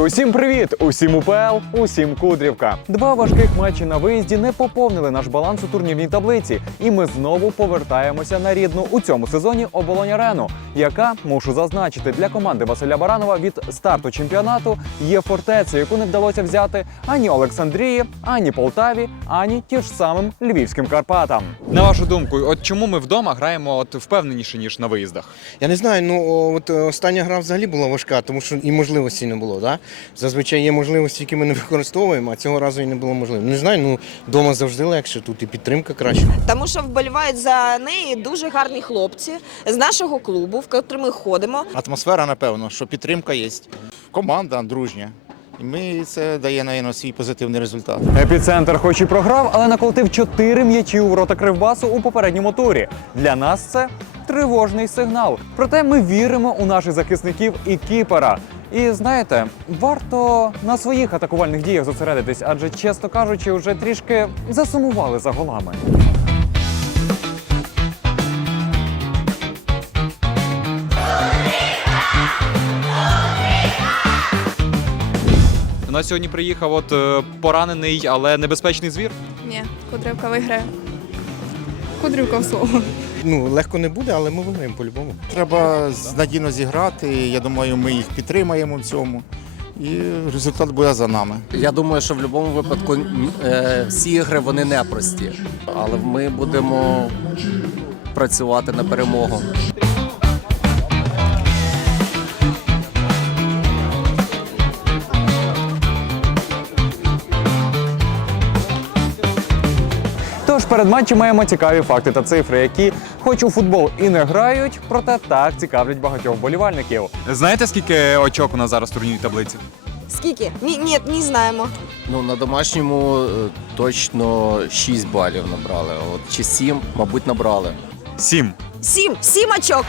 Усім привіт! Усім УПЛ, усім Кудрівка. Два важких матчі на виїзді не поповнили наш баланс у турнірній таблиці, і ми знову повертаємося на рідну у цьому сезоні оболонь арену, яка мушу зазначити для команди Василя Баранова від старту чемпіонату є фортецею, яку не вдалося взяти ані Олександрії, ані Полтаві, ані ті ж самим львівським Карпатам. На вашу думку, от чому ми вдома граємо от впевненіше ніж на виїздах? Я не знаю, ну от е, остання гра взагалі була важка, тому що і можливості не було. Да? Зазвичай є можливості, які ми не використовуємо, а цього разу і не було можливо. Не знаю, ну вдома завжди легше, тут і підтримка краще. Тому що вболівають за неї дуже гарні хлопці з нашого клубу, в котрий ми ходимо. Атмосфера, напевно, що підтримка є. Команда дружня. І ми це дає, напевно, свій позитивний результат. Епіцентр хоч і програв, але наколотив чотири м'ячі у ворота Кривбасу у попередньому турі. Для нас це тривожний сигнал. Проте ми віримо у наших захисників і кіпера. І знаєте, варто на своїх атакувальних діях зосередитись, адже, чесно кажучи, вже трішки засумували за голами. Нас сьогодні приїхав от е, поранений, але небезпечний звір. Ні, Кудрівка виграє. Кудрівка в слово. Ну, легко не буде, але ми виграємо по-любому. Треба надійно зіграти. Я думаю, ми їх підтримаємо в цьому. І результат буде за нами. Я думаю, що в будь-якому випадку е, всі ігри вони непрості, але ми будемо працювати на перемогу. Перед матчем маємо цікаві факти та цифри, які, хоч у футбол і не грають, проте так цікавлять багатьох болівальників. Знаєте, скільки очок у нас зараз в турнірній таблиці? Скільки? Ні, ні, не знаємо. Ну на домашньому е, точно 6 балів набрали. От чи 7, мабуть, набрали. Сім. Сім, сім очок.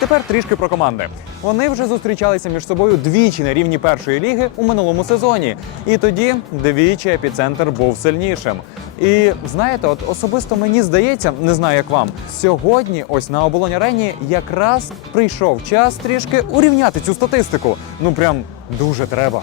Тепер трішки про команди. Вони вже зустрічалися між собою двічі на рівні першої ліги у минулому сезоні. І тоді двічі епіцентр був сильнішим. І знаєте, от особисто мені здається, не знаю як вам, сьогодні, ось на оболонь арені, якраз прийшов час трішки урівняти цю статистику. Ну прям дуже треба.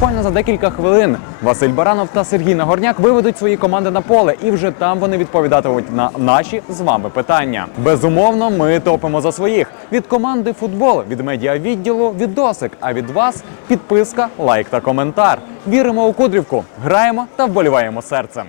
Буквально за декілька хвилин Василь Баранов та Сергій Нагорняк виведуть свої команди на поле, і вже там вони відповідатимуть на наші з вами питання. Безумовно, ми топимо за своїх від команди футбол, від медіавідділу, від досик. А від вас підписка, лайк та коментар. Віримо у Кудрівку, граємо та вболіваємо серцем.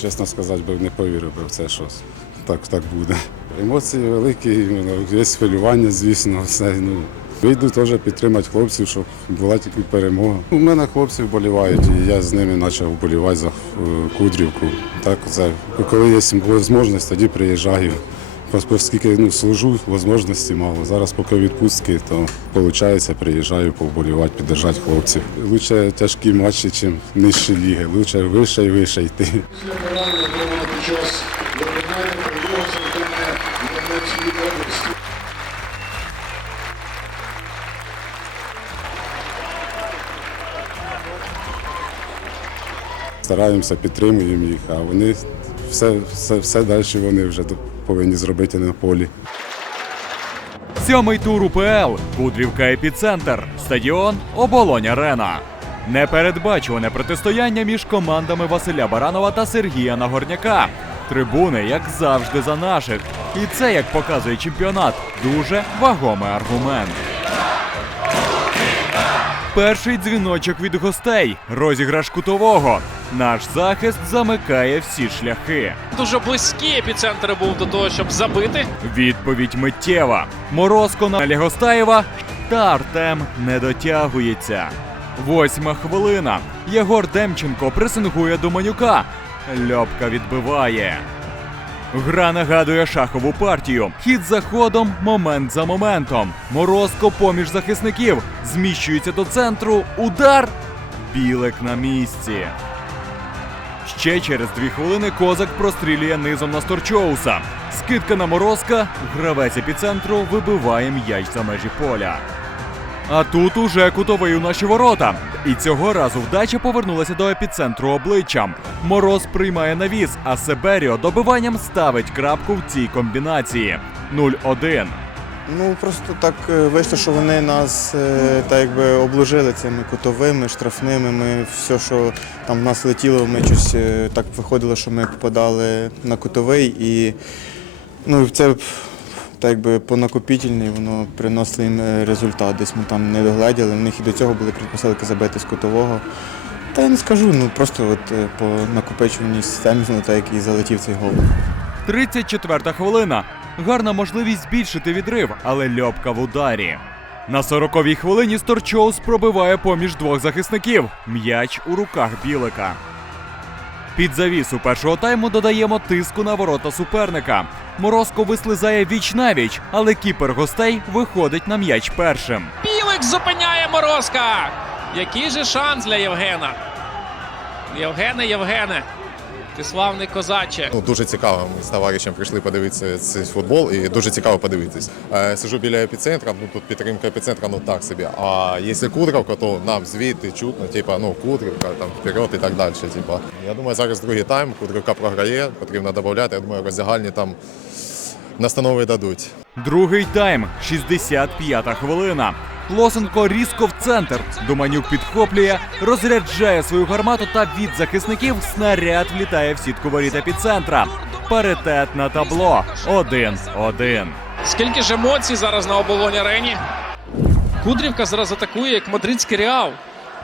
Чесно сказати, би не повірив би в це, що так, так буде. Емоції великі, є хвилювання, звісно, все. Ну, вийду теж підтримати хлопців, щоб була тільки перемога. У мене хлопці вболівають, і я з ними почав вболівати за е, Кудрівку. Так, це, коли є можливість, тоді приїжджаю. Оскільки ну, служу, можливості мало. Зараз поки відпустки, то виходить, приїжджаю повболівати, підтримати хлопців. Лучше тяжкі матчі, ніж нижчі ліги. Лучше вище і вище йти. Час. Стараємося, підтримуємо їх, а вони все, все, все далі вони вже повинні зробити на полі. Сьомий тур УПЛ. Кудрівка епіцентр. Стадіон Оболонь Арена. Непередбачуване протистояння між командами Василя Баранова та Сергія Нагорняка. Трибуни, як завжди, за наших. І це, як показує чемпіонат, дуже вагомий аргумент. Перший дзвіночок від гостей. Розіграш кутового. Наш захист замикає всі шляхи. дуже близький епіцентр був до того, щоб забити. Відповідь миттєва. Морозко на Лягостаєва та Артем не дотягується. Восьма хвилина. Єгор Демченко пресингує до Манюка. Льопка відбиває. Гра нагадує шахову партію. Хід за ходом, момент за моментом. Морозко поміж захисників. Зміщується до центру. Удар. Білик на місці. Ще через дві хвилини козак прострілює низом на Сторчоуса. Скидка на морозка, гравець епіцентру вибиває м'яч за межі поля. А тут уже кутовий у наші ворота. І цього разу вдача повернулася до епіцентру обличчям. Мороз приймає навіс, а Себеріо добиванням ставить крапку в цій комбінації. 0-1. Ну просто так е, вийшло, що вони нас е, так якби обложили цими кутовими, штрафними. Ми все, що там в нас летіло, ми щось е, так виходило, що ми попадали на кутовий і ну це так якби понакопітельний, воно приносило їм е, результат. Десь ми там не догледіли. В них і до цього були предпосилки забити з кутового. Та я не скажу, ну просто от е, по накопичуваній системі, воно так як і залетів цей гол. 34 хвилина. Гарна можливість збільшити відрив, але льопка в ударі. На 40-й хвилині Сторчоус пробиває поміж двох захисників. М'яч у руках Білика. Під завісу першого тайму додаємо тиску на ворота суперника. Морозко вислизає віч навіч, але кіпер гостей виходить на м'яч першим. Білик зупиняє Морозка. Який же шанс для Євгена? Євгене, Євгене. Ти славний козаче. Ну, дуже цікаво. Ми з товаришем прийшли подивитися цей футбол і дуже цікаво подивитись. Е, сижу біля епіцентра, ну тут підтримка епіцентра, ну так собі. А якщо Кудровка, то нам звідти чутно, типа, ну Кудровка, там вперед і так далі. Типа. Я думаю, зараз другий тайм, Кудровка програє, потрібно додати. Я думаю, роздягальні там настанови дадуть. Другий тайм, 65-та хвилина. Лосенко різко в центр. Доманюк підхоплює, розряджає свою гармату та від захисників снаряд влітає в сітку воріт епіцентра. Паритет на табло. 1-1. Скільки ж емоцій зараз на оболоні арені. Кудрівка зараз атакує як мадридський реал.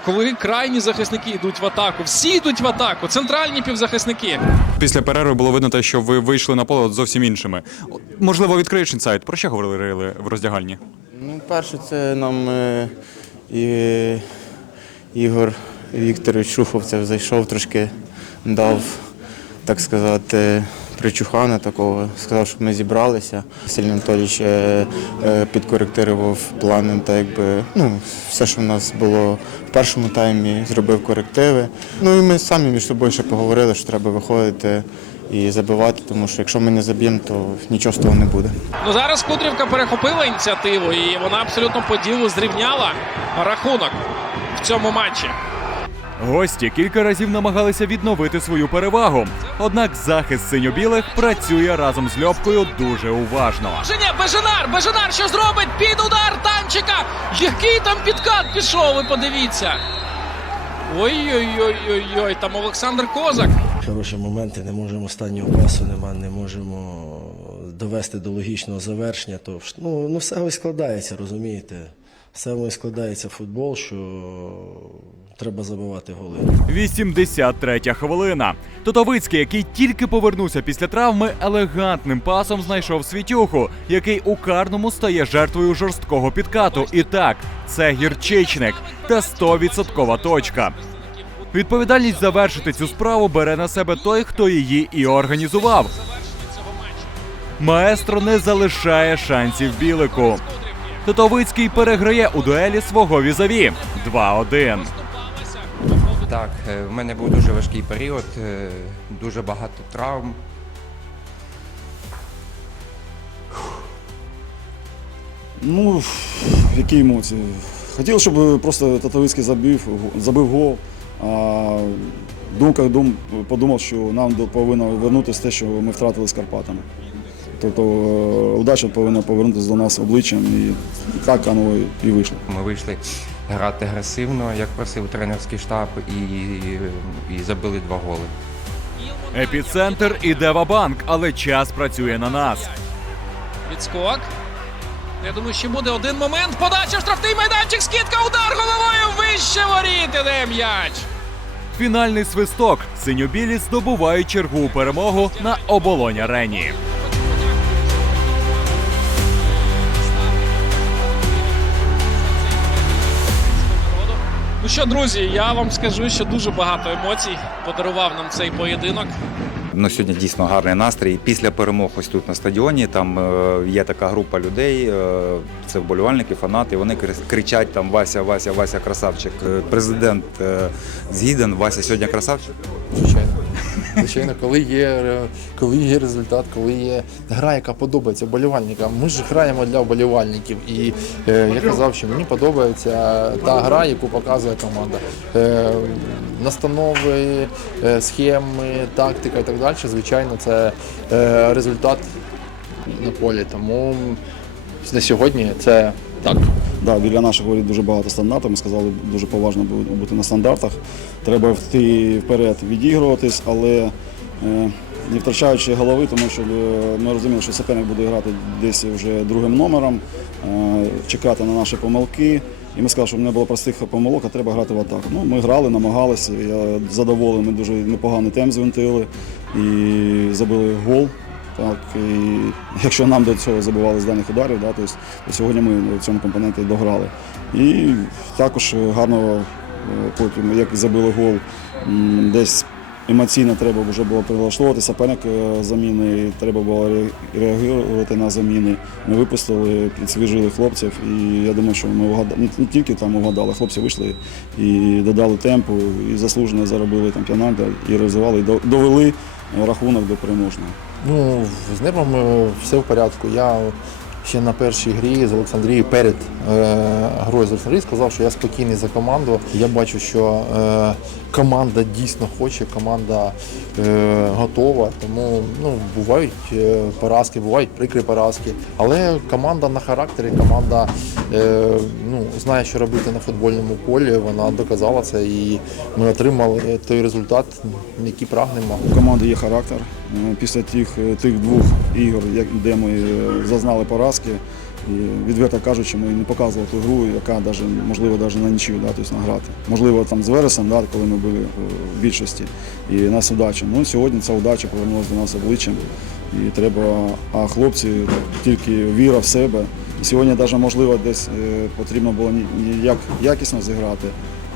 Коли крайні захисники йдуть в атаку, всі йдуть в атаку, центральні півзахисники. Після перерви було видно те, що ви вийшли на поле зовсім іншими. Можливо, відкриєш інсайт. Про що говорили в роздягальні? Ну, перше, це нам е, і, Ігор Вікторович Шухов зайшов трошки, дав, так сказати, причухана такого, сказав, щоб ми зібралися. Василь Анатолійович е, е, підкоректирував планом, так якби, ну, все, що в нас було в першому таймі, зробив корективи. Ну і ми самі між собою ще поговорили, що треба виходити і забивати, тому що якщо ми не заб'ємо, то нічого з того не буде. Ну зараз Кудрівка перехопила ініціативу і вона абсолютно по ділу зрівняла рахунок в цьому матчі. Гості кілька разів намагалися відновити свою перевагу. Однак захист синьо-білих працює разом з Льопкою дуже уважно. Женя, Беженар! Беженар що зробить? Під удар танчика! Який там підкат пішов, ви подивіться. Ой-ой-ой-ой-ой, там Олександр Козак. Хороші моменти, не можемо останнього пасу, нема, не можемо довести до логічного завершення. То ну, ну все ось складається, розумієте? Ось складається футбол, що треба забивати голи. 83 хвилина. Тотовицький, який тільки повернувся після травми, елегантним пасом знайшов світюху, який у карному стає жертвою жорсткого підкату. І так, це гірчичник та 100% точка. Відповідальність завершити цю справу бере на себе той, хто її і організував. Маестро не залишає шансів білику. Тотовицький переграє у дуелі свого візаві 2-1. Так, е, в мене був дуже важкий період, е, дуже багато травм. Ну, які емоції. Хотів, щоб просто Татовицький забив, забив гол. А думка дум, подумав, що нам повинно повернутися те, що ми втратили з Карпатами. Тобто удача повинна повернутися до нас обличчям і так воно і вийшло. Ми вийшли грати агресивно, як просив тренерський штаб, і, і забили два голи. Епіцентр іде в банк, але час працює на нас. Відскок. Я думаю, ще буде один момент. Подача в штрафний майданчик, скидка, удар головою вище воріт. Іде м'яч. Фінальний свисток. Синьо-білі здобувають чергову перемогу на оболонь арені. Ну що, друзі, я вам скажу, що дуже багато емоцій подарував нам цей поєдинок. Ну, сьогодні дійсно гарний настрій. Після перемог ось тут на стадіоні. Там е, є така група людей, е, це вболівальники, фанати. Вони кричать там Вася, Вася, Вася, красавчик. Е, Президент згіден, Вася сьогодні красавчик. Звичайно. Звичайно, коли є, е, коли є результат, коли є гра, яка подобається вболівальникам. Ми ж граємо для вболівальників. І е, я казав, що мені подобається та гра, яку показує команда. Е, настанови, е, схеми, тактика і так далі. Звичайно, це е, результат на полі. Тому на сьогодні це так. Да, біля наших воріт дуже багато стандартів. Ми сказали, дуже поважно бути на стандартах. Треба йти вперед, відігруватись, але е, не втрачаючи голови, тому що е, ми розуміли, що суперник буде грати десь вже другим номером, е, чекати на наші помилки. І ми сказали, що не було простих помилок, а треба грати в атаку. Ну, ми грали, намагалися. Я задоволений, ми дуже непоганий темп звинтили і забили гол. Так, і якщо нам до цього забивали з дальних ударів, да, то, то сьогодні ми в цьому компоненті дограли. І також гарно е, потім, як забили гол, десь емоційно треба вже було прилаштовувати суперник е, заміни, треба було реагувати на заміни. Ми випустили, підсвіжили хлопців, і я думаю, що ми вгадали, не- не тільки там угадали, хлопці вийшли і додали темпу, і заслужено заробили там п'янальти, і розвивали, і довели рахунок до переможного. Ну, з нервами все в порядку. Я ще на першій грі з Олександрією перед е, грою з Олександрією сказав, що я спокійний за команду. Я бачу, що е, команда дійсно хоче, команда е, готова. Тому ну, бувають е, поразки, бувають прикрі поразки. Але команда на характері, команда е, ну, знає, що робити на футбольному полі. Вона доказала це і ми отримали той результат, який прагнемо. У команди є характер. Е, Після тих, е, тих двох ігор, де ми зазнали поразки, і, відверто кажучи, ми не показували ту гру, яка даже, можливо навіть на нічию да, тобто награти. Можливо, там з Вересом, да, коли ми були е, в більшості, і нас удача. Ну, сьогодні ця удача повернулася до нас обличчям. І треба, а хлопці тільки віра в себе. Сьогодні навіть можливо десь е, потрібно було як якісно зіграти,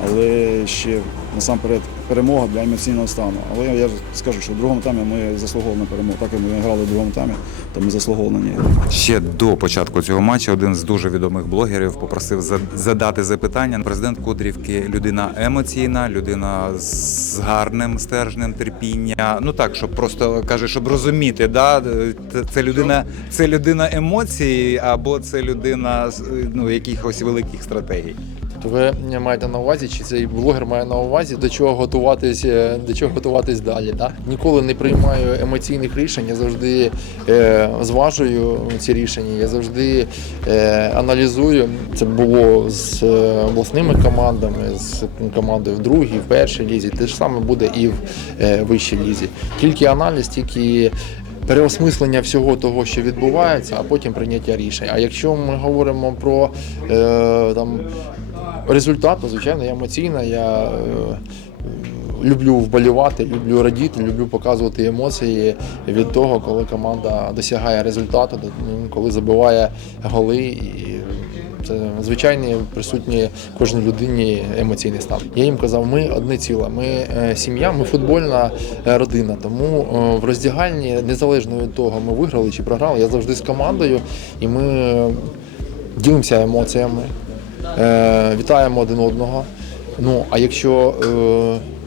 але ще насамперед перемога для емоційного стану. Але я скажу, що в другому таймі ми заслуговували на перемогу. Так як ми грали в другому таймі, на неї. Ще до початку цього матчу один з дуже відомих блогерів попросив за- задати запитання. Президент Кудрівки людина емоційна, людина з гарним стержнем терпіння. Ну так, щоб просто каже, щоб розуміти, да, це- людина, це людина емоцій, або це людина ну, якихось великих стратегій. То ви маєте на увазі, чи цей блогер має на увазі, до чого готуватись, е, до чого готуватись далі. Да? Ніколи не приймаю емоційних рішень, я завжди е, зважую ці рішення, я завжди е, аналізую. Це було з е, обласними командами, з командою в другій, в першій лізі. Те ж саме буде і в е, вищій лізі. Тільки аналіз, тільки переосмислення всього того, що відбувається, а потім прийняття рішень. А якщо ми говоримо про е, там результат, то звичайно я емоційна. Я е, люблю вболівати, люблю радіти, люблю показувати емоції від того, коли команда досягає результату, ну, коли забиває голи. І це звичайні присутні кожній людині емоційний стан. Я їм казав, ми одне ціле, ми е, сім'я, ми футбольна е, родина. Тому в роздягальні, незалежно від того, ми виграли чи програли, я завжди з командою, і ми ділимося емоціями, вітаємо один одного. Ну а якщо е,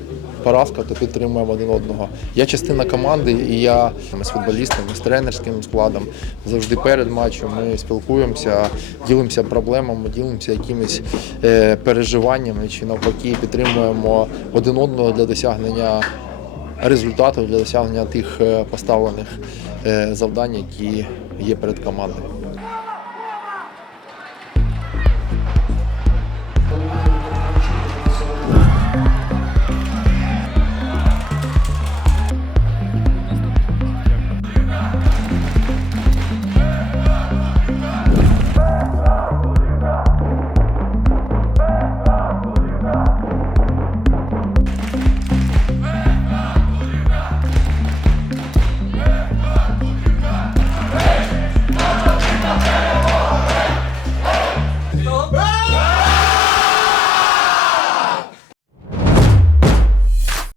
поразка, то підтримуємо один одного. Я частина команди, і я з футболістами, з тренерським складом завжди перед матчем ми спілкуємося, ділимося проблемами, ділимося якимись е, переживаннями чи навпаки підтримуємо один одного для досягнення результату, для досягнення тих е, поставлених е, завдань, які є перед командою.